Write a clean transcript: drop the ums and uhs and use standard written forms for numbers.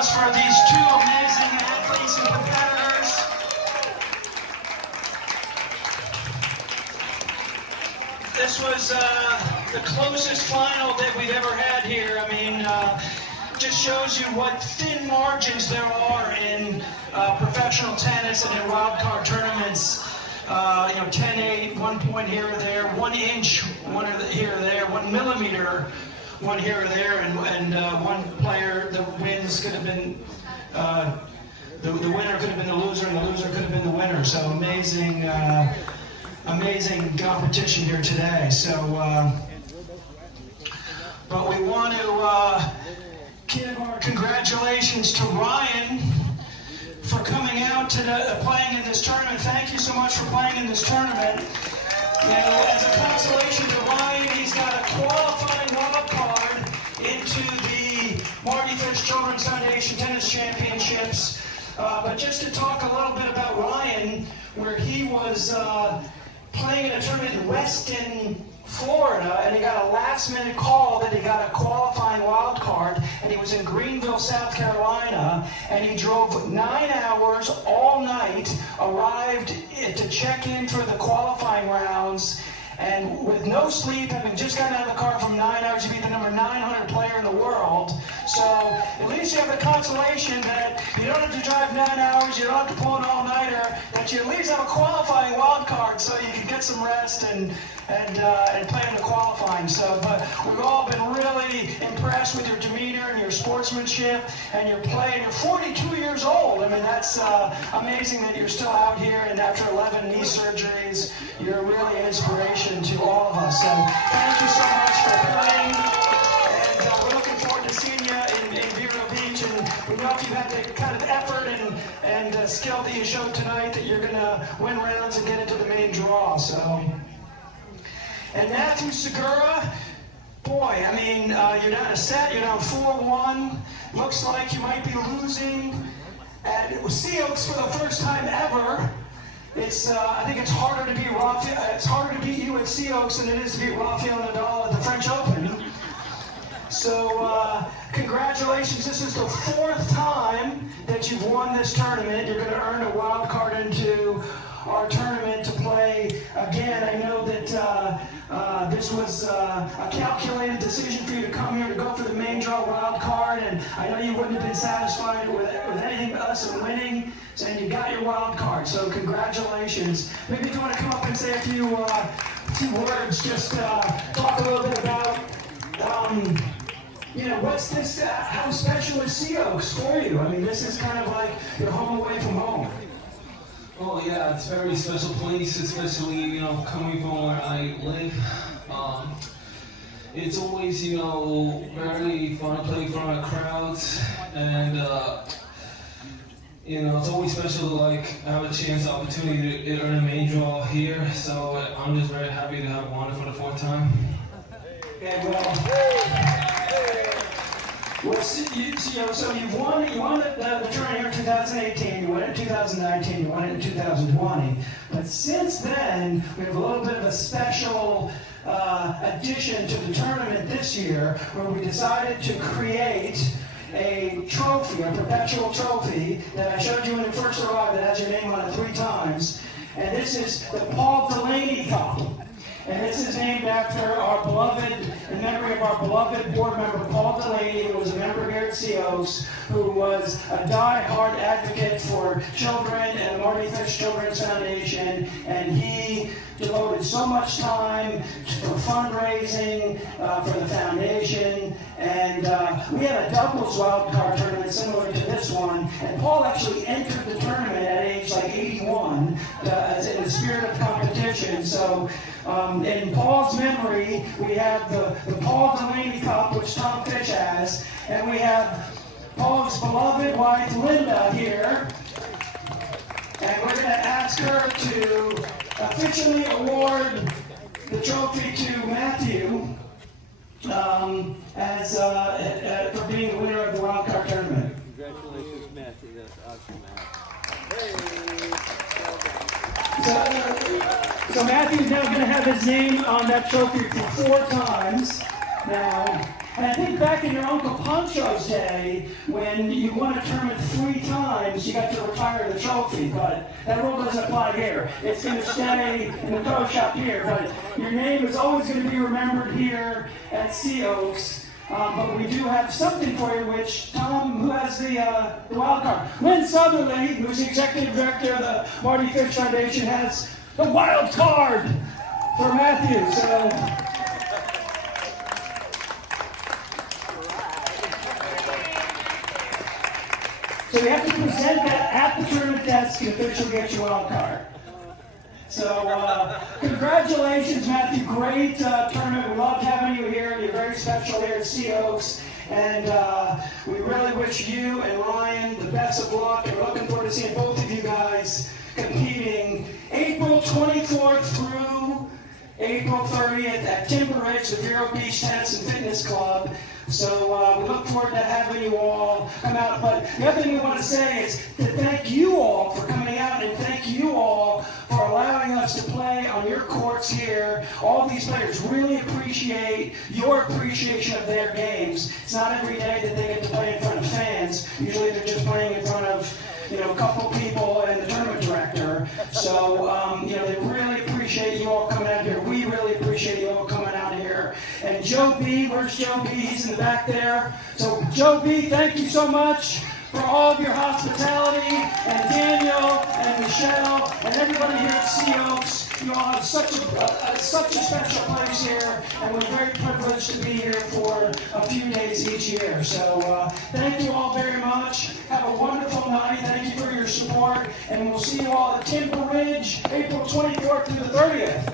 applause for these two amazing athletes and competitors. This was the closest final that we've ever had here. I mean, just shows you what thin margins there are in professional tennis and in wildcard tournaments. 10-8, 1 point here or there, 1 inch, here or there, 1 millimeter, one here or there, and one player, the wins could have been, the winner could have been the loser, and the loser could have been the winner. So amazing, amazing competition here today. So, but we want to give our congratulations to Ryan for coming out to playing in this tournament. Thank you so much for playing in this tournament. As a consolation to Ryan, he's got a qualifying wild card into the Mardy Children's Foundation Tennis Championships. But just to talk a little bit about Ryan, where he was playing in a tournament in Weston, Florida, and he got a last-minute call that he got a qualifying wild card, and he was in Greenville, South Carolina, and he drove 9 hours all night, arrived to check in for the qualifying rounds, and with no sleep, having just gotten out of the car from 9 hours, he beat the number 900 player in the world. So at least you have the consolation that you don't have to drive 9 hours, you don't have to pull an all-nighter, that you at least have a qualifying wild card so you can get some rest and play in the qualifying. So, but we've all been really impressed with your demeanor and your sportsmanship and your play. And you're 42 years old. I mean, that's amazing that you're still out here, and after 11 knee surgeries, you're really an inspiration to all of us. So thank you so much for playing, and we're looking forward to seeing you in Vero Beach. And we know if you had the kind of effort and skill that you showed tonight, that you're going to win rounds and get into the main draw. So. And Matthew Segura, boy, I mean, you're down a set, you're down 4-1. Looks like you might be losing at Sea Oaks for the first time ever. It's, I think it's harder to beat you at Sea Oaks than it is to beat Rafael Nadal at the French Open. So, congratulations. This is the 4th time that you've won this tournament. You're going to earn a wild card into our tournament to play again. I know that this was a calculated decision for you to come here to go for the main draw wild card, and I know you wouldn't have been satisfied with anything but us winning, saying you got your wild card. So congratulations. Maybe if you want to come up and say a few words, just talk a little bit about what's this, how special is Sea Oaks for you? I mean, this is kind of like your home away from home. Oh yeah, it's a very special place, especially, coming from where I live. It's always, very fun to play in front of crowds, and, it's always special to, have a chance, opportunity to earn a main draw here, so I'm just very happy to have won it for the 4th time. So you won the tournament here in 2018, you won it in 2019, you won it in 2020. But since then, we have a little bit of a special addition to the tournament this year, where we decided to create a trophy, a perpetual trophy that I showed you when you first arrived that has your name on it 3 times. And this is the Paul Delaney Cup. And this is named after our beloved, in memory of our beloved board member, Paul Delaney, who was a member here at Sea Oaks, who was a die-hard advocate for children and the Mardy Children's Foundation, and he devoted so much time for fundraising for the foundation, and we had a doubles wildcard tournament similar to this one, and Paul actually entered the tournament at age 81 in the spirit of competition. So in Paul's memory, we have the Paul Delaney Cup, which Tom Fish has, and we have Paul's beloved wife, Linda, here, and we're going to ask her to officially award the trophy to Matthew for being the winner of the wildcard tournament. Congratulations, Matthew. That's awesome, Matt. So Matthew's now going to have his name on that trophy for 4 times now. And I think back in your Uncle Pancho's day, when you won a tournament 3 times, you got to retire the trophy, but that rule doesn't apply here. It's going to stay in the pro shop here, but your name is always going to be remembered here at Sea Oaks. But we do have something for you, which Tom, who has the wild card. Lynn Southerly, who's the executive director of the Mardy Fish Foundation, has the wild card for Matthew. So you have to present that at the tournament desk, and the fish will get your wild card. So congratulations, Matthew. Great tournament. We loved having you here. You're very special here at Sea Oaks. And we really wish you and Ryan the best of luck. And we're looking forward to seeing both of you guys competing April 24th through April 30th at Timber Ridge, the Vero Beach Tennis and Fitness Club. So we look forward to having you all come out. But the other thing we want to say is to thank you all for coming out, and thank you all for allowing us to play on your courts here. All these players really appreciate your appreciation of their games. It's not every day that they get to play in front of fans. Usually they're just playing in front of a couple people and the tournament director. So they really appreciate you all coming out here. We really appreciate you all coming out here. And Joe B, where's Joe B? He's in the back there. So Joe B, thank you so much for all of your hospitality, and Daniel and Michelle and everybody here at Sea Oaks. You all have such a special place here, and we're very privileged to be here for a few days each year. So thank you all very much. Have a wonderful night. Thank you for your support, and we'll see you all at Timber Ridge, April 24th through the 30th.